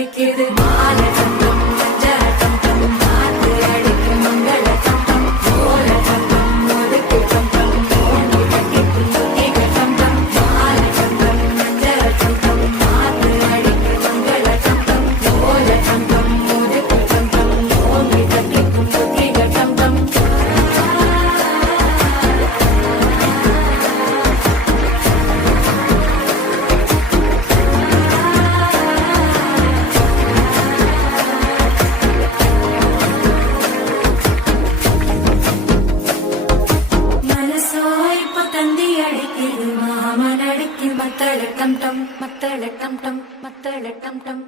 அடிக்குது மாலை டம் டம் மஞ்சள் டம் டம் காத்து அடிக்கு மங்கள டம் டம் ஓல டம் டம் ஒதுக்கு டம் டம் ஓங்கி தட்டி குலுக்கிக டம் டம் மாலை டம் டம் மஞ்சள் டம் டம் காத்து அடிக்கு மங்கள டம் டம் ஓல டம் டம் ஒதுக்கு டம் டம் ஓங்கி தட்டி குலுக்கிக டம் டம் மனசோ இப்ப தந்தி அடிக்குது மாமன் அடிக்கு மத்தள டம் டம் மத்தள டம் டம் மத்தள டம் டம்